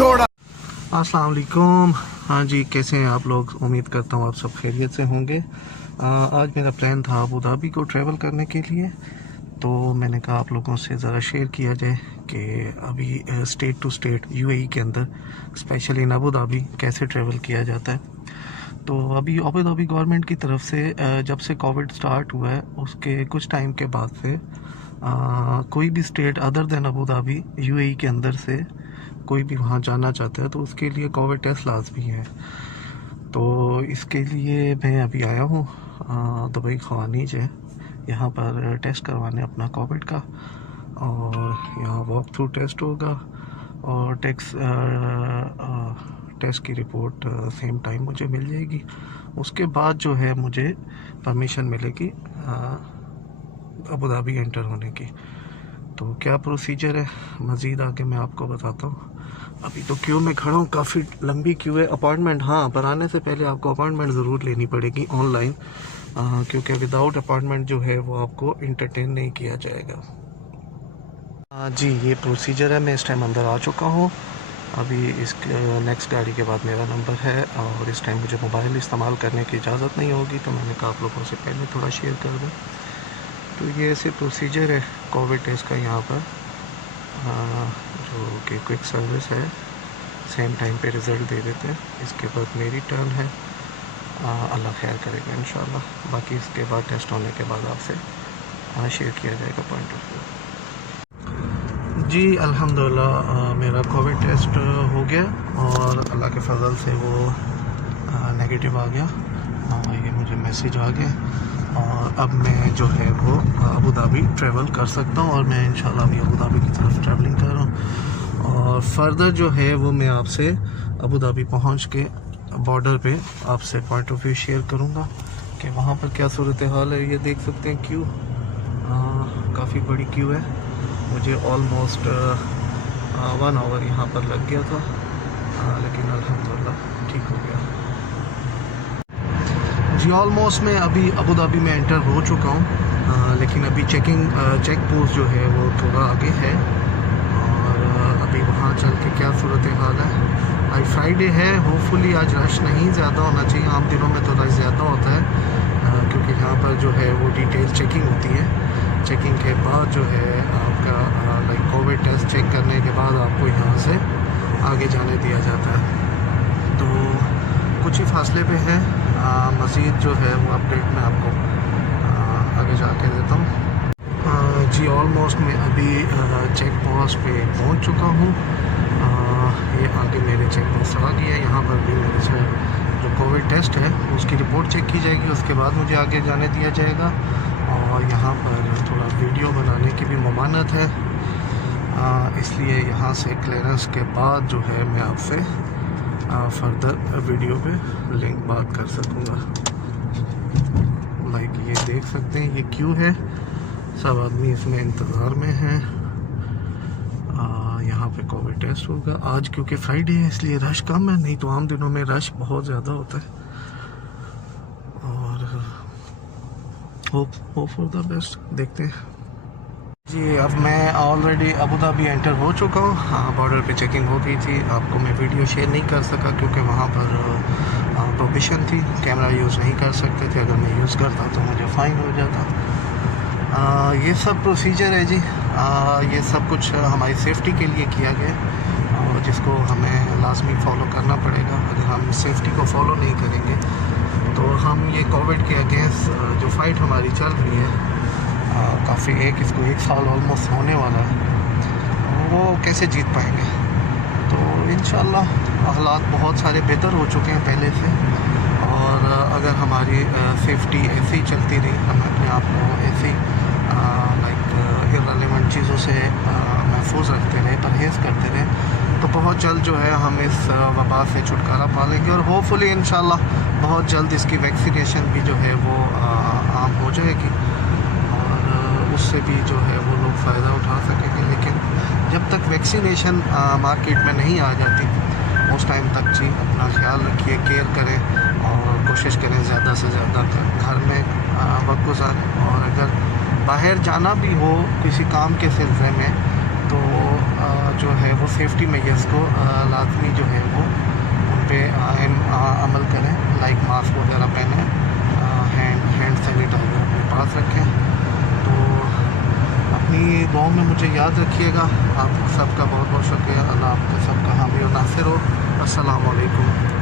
जोड़ा। अस्सलाम वालेकुम। हाँ जी, कैसे हैं आप लोग? उम्मीद करता हूँ आप सब खैरियत से होंगे। आज मेरा प्लान था अबू धाबी को ट्रैवल करने के लिए, तो मैंने कहा आप लोगों से ज़रा शेयर किया जाए कि अभी स्टेट टू स्टेट यूएई के अंदर, स्पेशली इन अबू धाबी, कैसे ट्रैवल किया जाता है। तो अभी अबू धाबी गवर्नमेंट की तरफ से जब से कोविड स्टार्ट हुआ है उसके कुछ टाइम के बाद से कोई भी state other than Abu Dhabi UAE के अंदर से कोई भी वहाँ जाना चाहता है तो उसके लिए कोविड टेस्ट लाजमी है। तो इसके लिए मैं अभी आया हूँ दुबई खवानीज है यहाँ पर टेस्ट करवाने अपना कोविड का, और यहाँ वॉक थ्रू टेस्ट होगा और टेस्ट की रिपोर्ट सेम टाइम मुझे मिल जाएगी। उसके बाद जो है मुझे परमिशन मिलेगी अबू धाबी एंटर होने की। तो क्या प्रोसीजर है मज़ीद आगे मैं आपको बताता हूँ। अभी तो क्यू में खड़ा हूँ, काफ़ी लंबी क्यू है। अपॉइंटमेंट, हाँ, पर आने से पहले आपको अपॉइंटमेंट ज़रूर लेनी पड़ेगी ऑनलाइन, क्योंकि विदाउट अपॉइंटमेंट जो है वो आपको इंटरटेन नहीं किया जाएगा। जी, ये प्रोसीजर है। मैं इस टाइम अंदर आ चुका हूँ। अभी इस नेक्स्ट गाड़ी के बाद मेरा नंबर है और इस टाइम मुझे मोबाइल इस्तेमाल करने की इजाज़त नहीं होगी, तो मैंने कहा आप लोगों से पहले थोड़ा शेयर कर दूँ। तो ये ऐसे प्रोसीजर है कोविड टेस्ट का यहाँ पर, जो कि क्विक सर्विस है, सेम टाइम पे रिज़ल्ट दे देते हैं। इसके बाद मेरी टर्न है, अल्लाह खैर करेगा इंशाल्लाह। बाकी इसके बाद टेस्ट होने के बाद आपसे शेयर किया जाएगा पॉइंट ऑफ व्यू। जी अल्हम्दुलिल्लाह मेरा कोविड टेस्ट हो गया और अल्लाह के फजल से वो नेगेटिव आ गया। ये मुझे मैसेज आ गया और अब मैं जो है वो अबू धाबी ट्रैवल कर सकता हूँ और मैं इंशाल्लाह अभी अबू धाबी की तरफ ट्रैवलिंग कर रहा हूँ। और फर्दर जो है वो मैं आपसे अबू धाबी पहुँच के बॉर्डर पे आपसे पॉइंट ऑफ व्यू शेयर करूँगा कि वहाँ पर क्या सूरत हाल है। ये देख सकते हैं क्यू, काफ़ी बड़ी क्यू है। मुझे ऑलमोस्ट 1 आवर यहाँ पर लग गया था, लेकिन अल्हम्दुलिल्लाह ठीक हो गया। जी ऑलमोस्ट मैं अभी अबू धाबी में एंटर हो चुका हूँ, लेकिन अभी चेक पोस्ट जो है वो थोड़ा आगे है और अभी वहाँ चल के क्या सूरत हाल है। आज फ्राइडे है, होपफुली आज रश नहीं ज़्यादा होना चाहिए। आम दिनों में तो रश ज़्यादा होता है, क्योंकि यहाँ पर जो है वो डिटेल चेकिंग होती है। चेकिंग के बाद जो है आपका लाइक कोविड टेस्ट चेक करने के बाद आपको यहाँ से आगे जाने दिया जाता है। तो कुछ ही फासले पे है, मज़ीद जो है वो अपडेट मैं आपको आगे जाके देता हूँ। जी ऑलमोस्ट मैं अभी चेक पोस्ट पे पहुँच चुका हूँ। ये आगे मेरे चेक पोस्ट आ गया है। यहाँ पर भी मेरे से जो कोविड टेस्ट है उसकी रिपोर्ट चेक की जाएगी, उसके बाद मुझे आगे जाने दिया जाएगा। और यहाँ पर थोड़ा वीडियो बनाने की भी ममानत है, इसलिए यहाँ से क्लियरेंस के बाद जो है मैं आपसे फर्दर वीडियो पे लिंक बात कर सकूँगा। लाइक ये देख सकते हैं ये क्यू है, सब आदमी इसमें इंतज़ार में हैं। यहाँ पे कोविड टेस्ट होगा आज, क्योंकि फ्राइडे है इसलिए रश कम है, नहीं तो आम दिनों में रश बहुत ज़्यादा होता है। और होप फॉर द बेस्ट, देखते हैं। जी अब मैं ऑलरेडी अबू धाबी एंटर हो चुका हूँ। हाँ, बॉर्डर पे चेकिंग हो गई थी। आपको मैं वीडियो शेयर नहीं कर सका क्योंकि वहाँ पर प्रोहिबिशन थी, कैमरा यूज़ नहीं कर सकते थे। अगर मैं यूज़ करता तो मुझे फ़ाइन हो जाता। ये सब प्रोसीजर है जी, ये सब कुछ हमारी सेफ्टी के लिए किया गया और जिसको हमें लाजमी फ़ॉलो करना पड़ेगा। अगर हम सेफ्टी को फॉलो नहीं करेंगे तो हम ये कोविड के अगेंस्ट जो फ़ाइट हमारी चल रही है, काफ़ी इसको 1 साल ऑलमोस्ट होने वाला है, वो कैसे जीत पाएंगे। तो इंशाल्लाह हालात बहुत सारे बेहतर हो चुके हैं पहले से, और अगर हमारी सेफ्टी ऐसे ही चलती रही, हम अपने आप को ऐसे लाइक इर्रेलेवेंट चीज़ों से महफूज रखते रहे, परहेज़ करते रहे, तो बहुत जल्द जो है हम इस वबा से छुटकारा पा लेंगे और होपफुली इंशाल्लाह बहुत जल्द इसकी वैक्सीनेशन भी जो है वो आम हो जाएगी और उससे भी जो है वो लोग फ़ायदा उठा सकेंगे। लेकिन जब तक वैक्सीनेशन मार्केट में नहीं आ जाती उस टाइम तक जी अपना ख्याल रखिए, केयर करें और कोशिश करें ज़्यादा से ज़्यादा घर में वक्त गुजारें। और अगर बाहर जाना भी हो किसी काम के सिलसिले में तो जो है वो सेफ्टी मेजर्स को लाजमी जो है वो उन पे अमल करें, लाइक मास्क वगैरह पहनें, हैंड सैनिटाइज़र अपने पास रखें। तो अपनी दुआओं में मुझे याद रखिएगा। आप सबका बहुत बहुत शुक्रिया। अल्लाह आपके सबका हामी और नासिर हो। अस्सलामु अलैकुम।